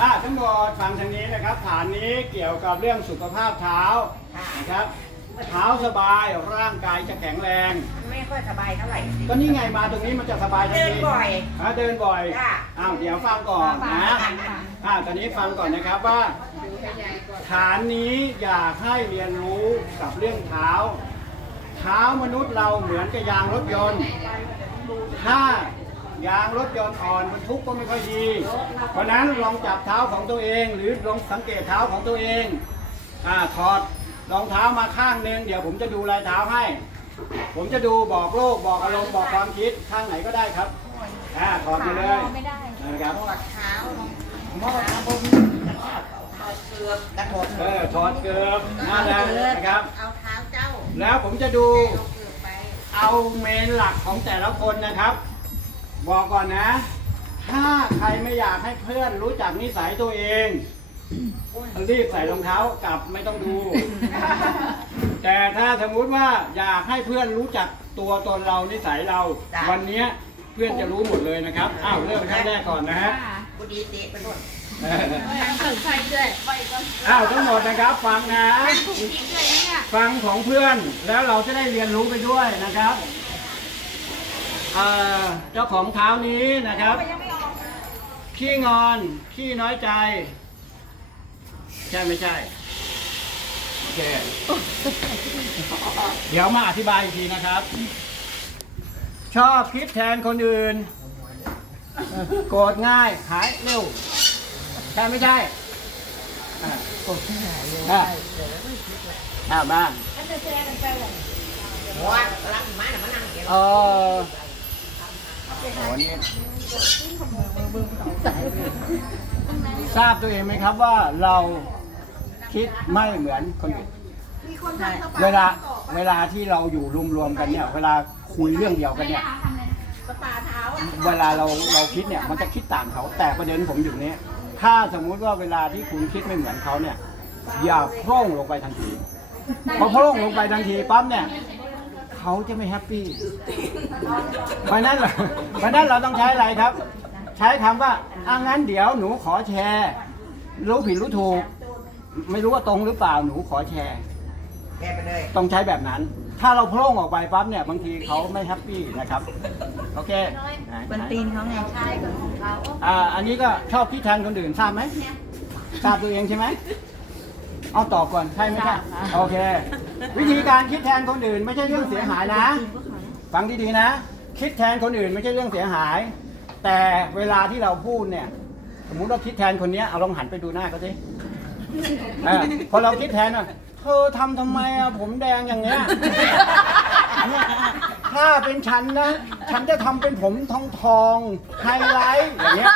อ่าทั้งหมดฟังทางนี้นะครับ ฐานนี้เกี่ยวกับเรื่องสุขภาพเท้านะครับ เท้าสบายร่างกายจะแข็งแรง ไม่ค่อยสบายเท่าไหร่ก็นี่ไงมาตรงนี้มันจะสบายทันทีเดินบ่อยอ่าเดินบ่อยจ้ะ อ้าวเดี๋ยวฟังก่อนนะอ่าตอนนี้ฟังก่อนนะครับว่า ฐานนี้อยากให้เรียนรู้กับเรื่องเท้า เท้ามนุษย์เราเหมือนกับยางรถยนต์ ถ้า ยางรถยนต์อ่อนบรรทุกก็ไม่ค่อยดี เพราะฉะนั้นลองจับเท้าของตัวเอง หรือลองสังเกตเท้าของตัวเองอ่าถอดรองเท้ามาข้างหนึ่งเดี๋ยวผมจะดูลายเท้าให้ ผมจะดูบอกโลกบอกอารมณ์บอกความคิดข้างไหนก็ได้ครับอ่าถอดไปเลยนะครับปวดเท้าหมอดบนเกือบกันหมดเออถอดเกือบนั่นแหละนะครับ เอาเท้าเจ้า แล้วผมจะดูเอาเกือบไปเอาเมนหลักของแต่ละคนนะครับ บอกก่อนนะ ถ้าใครไม่อยากให้เพื่อนรู้จักนิสัยตัวเอง รีบใส่รองเท้ากลับไม่ต้องดู แต่ถ้าสมมุติว่าอยากให้เพื่อนรู้จักตัวตนเรานิสัยเราวันเนี้ยเพื่อนจะรู้หมดเลยนะครับ อ้าวเริ่มขั้นแรกก่อนนะฮะ กูดีเตะไปหมดเอออ้าวทั้งหมดนะครับฟังนะฟังของเพื่อนแล้วเราจะได้เรียนรู้ไปด้วยนะครับเอ่อเจ้าของเท้านี้นะครับ ขี้งอน ขี้น้อยใจ ใช่ไม่ใช่ โอเค เดี๋ยวมาอธิบายอีกทีนะครับ ชอบคิดแทนคนอื่น โกรธง่าย หายเร็ว ใช่ไม่ใช่อะโกรธง่ายเร็วอ่ามาหัวกำลังมาหน่ะมานั่งเก็บเออนี่ทราบตัวเองไหมครับว่าเราคิดไม่เหมือนคนอื่นเวลาเวลาที่เราอยู่รวมๆกันเนี่ย เวลาคุยเรื่องเดียวกันเนี่ยเวลาเราเราคิดเนี่ยมันจะคิดต่างเขาแต่ประเด็นผมอยู่นี้ ถ้าสมมุติว่าเวลาที่คุณคิดไม่เหมือนเขาเนี่ย อย่าพร่งลงไปทันทีพอพร่งลงไปทันทีปั๊บเนี่ย เขาจะไม่แฮปปี้เพราะฉะนั้นเราเพราะฉะนั้นเราต้องใช้อะไรครับ ใช้คำว่าอะงั้นเดี๋ยวหนูขอแชร์ รู้ผิดรู้ถูก ไม่รู้ว่าตรงหรือเปล่าหนูขอแชร์ แกไปเลย ต้องใช้แบบนั้น ถ้าเราโพร่งออกไปปั๊บเนี่ยบางทีเขาไม่แฮปปี้นะครับ โอเคบนตีนเขาไงอ่าอันนี้ก็ชอบคิดแทนคนอื่นทราบไหมทราบตัวเองใช่ไหม เอาตอบก่อนใช่ไหมใช่โอเค วิธีการคิดแทนคนอื่น ไม่ใช่เรื่องเสียหายนะ ฟังดีๆนะ คิดแทนคนอื่นไม่ใช่เรื่องเสียหาย แต่เวลาที่เราพูดเนี่ย สมมุติเราคิดแทนคนเนี้ยเอาลองหันไปดูหน้าเขาสิเออพอเราคิดแทนอะเธอทำทำไมอะผมแดงอย่างเงี้ยเนี่ยถ้าเป็นฉันนะ ฉันจะทำเป็นผมทองทองไฮไลท์อย่างเงี้ย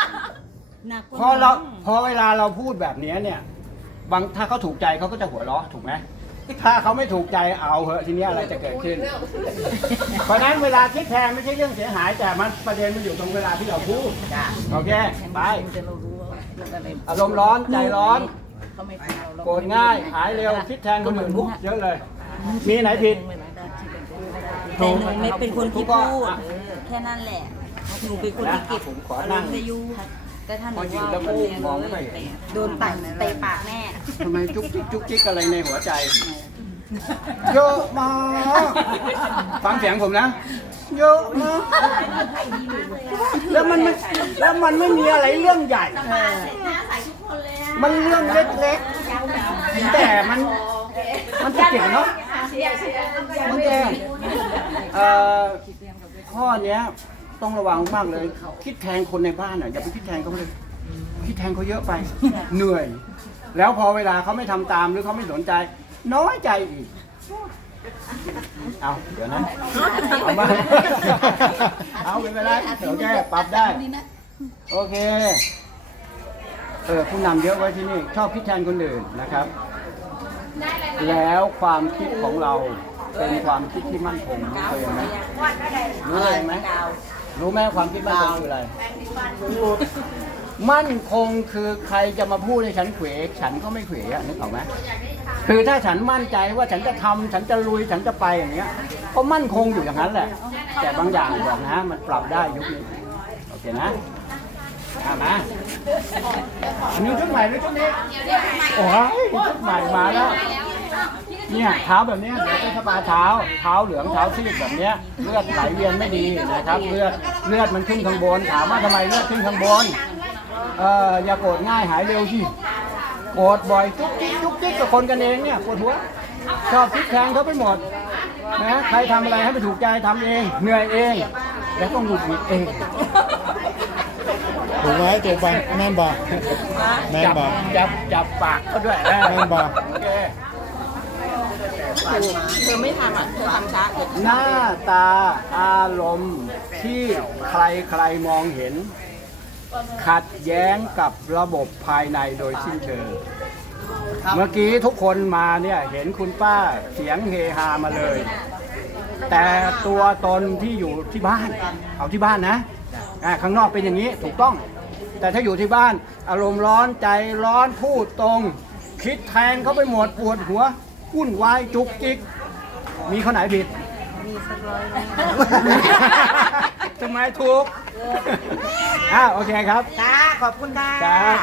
หนักกว่าพอเราน้งพอเวลาเราพูดแบบเนี้ยเนี่ย บางถ้าเขาถูกใจเขาก็จะหัวเราะถูกไหมถ้าเขาไม่ถูกใจเอาเหอะทีเนี้ยอะไรจะเกิดขึ้น เพราะฉะนั้นเวลาคิดแทนไม่ใช่เรื่องเสียหายแต่มันประเด็นมันอยู่ตรงเวลาที่เราพูดจ้าโอเคไปแต่เรารู้ว่าเรื่องอะไรอารมณ์ร้อนใจร้อนเขาไม่เป็นเราเราโกรธง่ายหายเร็วคิดแทนคนอื่นปุ๊บเยอะเลย มีไหนผิดแต่หนูไม่เป็นคนที่พูดอะแค่นั้นแหละหนูเป็นคนที่เก็บผมขออารนั่งมณ์จะอยู่ แต่ถ้าหนูพอหยิบว่าแล้วมันปุ๊บแรงมองเลไม่ยเห็นโดนปัดเตะปากแม่ทำไมจุกจิกจุกจิกอะไรในหัวใจ เยอะมากฟังเสียงผมนะ เยอะมากแล้วมันไม่แล้วมันไม่มีอะไรเรื่องใหญ่ มันเรื่องเล็กๆ แต่มันมันจะเก่งเนาะมันเก่งเอ่อข้อเนี้ย ต้องระวังมากเลย คิดแทนคนในบ้านอะอย่าไปคิดแทนเขาเลย คิดแทนเขาเยอะไป เหนื่อย แล้วพอเวลาเขาไม่ทำตามหรือเขาไม่สนใจ น้อยใจอีกเอาเดี๋ยวนะเอามาเอาไม่เป็นไรโอเคปรับได้ โอเคเออผู้นำเยอะไว้ที่นี่ ชอบคิดแทนคนอื่นนะครับ แล้วความคิดของเราเป็นความคิดที่มั่นคงรู้เองไหมรู้เองไหม รู้ไหมความคิดมั่นคงคืออะไรมั่นคงคือใครจะมาพูดให้ฉันเขวฉันก็ไม่เขวอะนึกออกไหมคือถ้าฉันมั่นใจว่าฉันจะทำฉันจะลุยฉันจะไปอย่างเงี้ย ก็มั่นคงอยู่อย่างนั้นแหละ แต่บางอย่างบอกนะมันปรับได้ยุคนี้โอเคนะอะมาอันนี้ชุดใหม่หรือชุดนี้โอ้ยชุดใหม่มาแล้ว เนี่ยเท้าแบบเนี้ยเดี๋ยวเป็นสปาเท้า เท้าเหลืองเท้าซีดแบบเนี้ยเลือดไหลเวียนไม่ดีนะครับ เลือดเลือดมันขึ้นข้างบนถามว่าทำไมเลือดขึ้นข้างบนเอ่ออย่าโกรธง่ายหายเร็วสิโกรธบ่อยจุกจิกจุกจิกกับคนกันเองเนี่ยปวดหัวชอบพลิกแทงเขาไปหมดนะใครทำอะไรให้ไปถูกใจทำเองเหนื่อยเอง แล้วต้องหงุดหงิดเอง ถูกไหมถูกไปแม่นบอกแม่นจับบอกจับจับปากเขาด้วยแม่นบอก โอเคเธอไม่ทำอะเธอทำช้าเกินหน้าตาอารมณ์ที่ใครใครมองเห็น ขัดแย้งกับระบบภายในโดยสิ้นเชิงเมื่อกี้ทุกคนมาเนี่ยเห็นคุณป้าเสียงเฮฮามาเลย แต่ตัวตนที่อยู่ที่บ้าน เอาที่บ้านนะอ่าข้างนอกเป็นอย่างนี้ถูกต้อง แต่ถ้าอยู่ที่บ้าน อารมณ์ร้อนใจร้อนพูดตรง คิดแทนเขาไปหมดปวดหัว วุ่นวายจุกจิก มีข้อไหนผิด มีสักร้อยไหมทำไมถูกอ่าโอเคครับจ้าขอบคุณค่ะครับ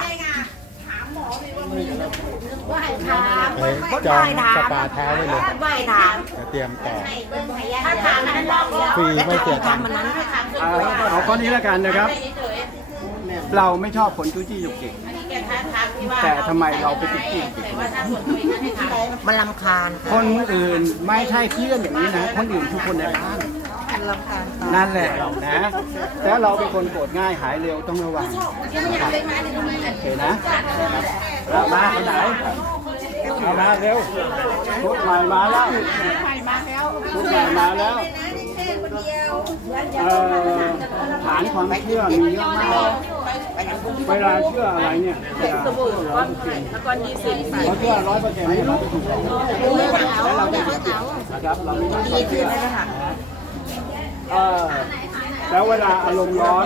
ไปจองสปาเท้าไว้เลยไม่ถามเดี๋ยวเตรียมต่อถ้าถามนั้นฟรีไม่เสียตังค์มันนั้นเอาข้อนี้แล้วกันนะครับ เราไม่ชอบคนจุ้จี้จุกจิก แต่ทำไมเราไปจุกจี้จุกจิกมันลำคาญคนอื่นไม่ใช่เพื่อนอย่างนี้นะ คนอื่นคือคนในบ้านมันลำคาญนั่นแหละนะ แต่เราเป็นคนโกรธง่ายหายเร็วต้องระวังโอเคนะเอามาคนไหนเอามาเร็วชุดใหม่มาแล้วชุดใหม่มาแล้วเอ่อฐานความเชื่อมีเยอะมาก เวลาเชื่ออะไรเนี่ยเวลาเชื่อร้อยเปอร์เซ็นต์แล้วก็ยี่สิบเราเชื่อร้อยเปอร์เซ็นต์เราไม่ถูกต้องแล้วเราไม่ถูกต้องนะครับเราไม่ต้องเชื่อเออแล้วเวลาอารมณ์ร้อน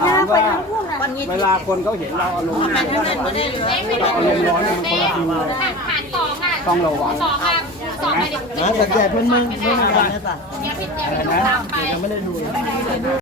ถามว่าเวลาคนเขาเห็นเราอารมณ์ร้อนเราอารมณ์ร้อนมันคนละทีเลยต้องระวังนะแต่แกเพื่อนมึงไม่เหมือนกันนะอะไรนะ